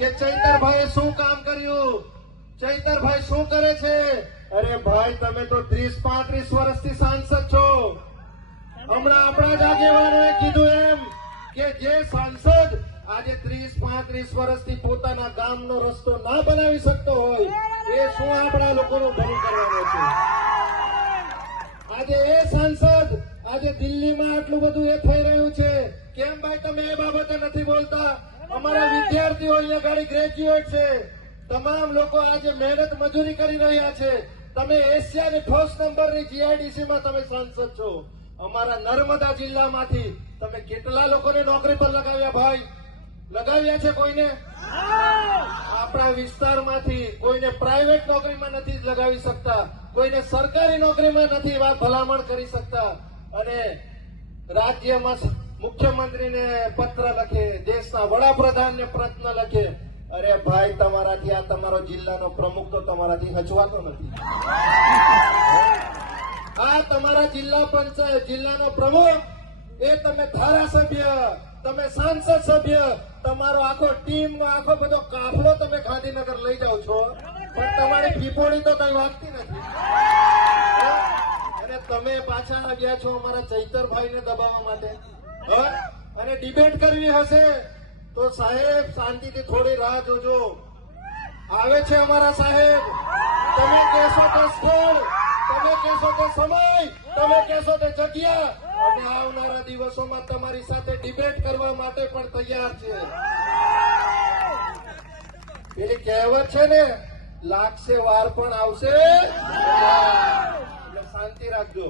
કે ચૈતરભાઈએ શું કામ કર્યું, ચૈતરભાઈ શું કરે છે. અરે ભાઈ, તમે તો 30-35 વર્ષથી સાંસદ છો. હમણાં આપણા જ આગેવાનોએ કીધું એમ કે જે સાંસદ આજે 30-35 વર્ષથી પોતાના ગામનો રસ્તો ના બનાવી શકતો હોય એ શું આપણા લોકોનું ભલું કરવાનો છે. આજે એ સાંસદ આજે દિલ્હીમાં આટલું બધું એ થઈ રહ્યું છે. કેમ ભાઈ તમે એ બાબતે નથી બોલતા? અમારા વિદ્યાર્થીઓ અહીંયા ગાડી ગ્રેજ્યુએટ છે, તમામ લોકો આજે મહેનત મજૂરી કરી રહ્યા છે. તમે એશિયાની ફર્સ્ટ નંબરની જીઆઈડીસીમાં તમે સાંસદ છો. અમારા નર્મદા જિલ્લામાંથી તમે કેટલા લોકોને નોકરી પર લગાવ્યા ભાઈ? લગાવ્યા છે કોઈને? આપણા વિસ્તારમાંથી કોઈને પ્રાઇવેટ નોકરીમાં નથી લગાવી શકતા, કોઈને સરકારી નોકરીમાં નથી ભલામણ કરી શકતા. અને રાજ્યમાં મુખ્યમંત્રીને પત્ર લખે, દેશના વડાપ્રધાનને પ્રશ્ન લખે. અરે ભાઈ, તમારાથી આ તમારો જિલ્લાનો પ્રમુખ તો તમારાથી હચવાતો નથી. આ તમારા જિલ્લા પંચાયત જિલ્લાનો પ્રમુખ, એ તમે ધારાસભ્ય, તમે સાંસદ સભ્ય, તમારો આખો ટીમ આખો બધો કાફલો તમે ગાંધીનગર લઈ જાઓ છો, પણ તમારી પીપોળી તો કઈ વાગતી નથી. અને તમે પાછા આવ્યા છો અમારા ચૈતરભાઈને દબાવવા માટે. અને ડિબેટ કરવી હશે તો સાહેબ શાંતિથી થોડી રાહ જોજો. આવે છે અમારા સાહેબ. તમે કહેશો તે સ્થળ, તમે કહેશો તે સમય, તમે કહેશો તે જગ્યા, અને આવનારા દિવસોમાં તમારી સાથે ડિબેટ કરવા માટે પણ તૈયાર છે. પેલી કહેવત છે ને, લાગશે વાર પણ આવશે. એટલે શાંતિ રાખજો.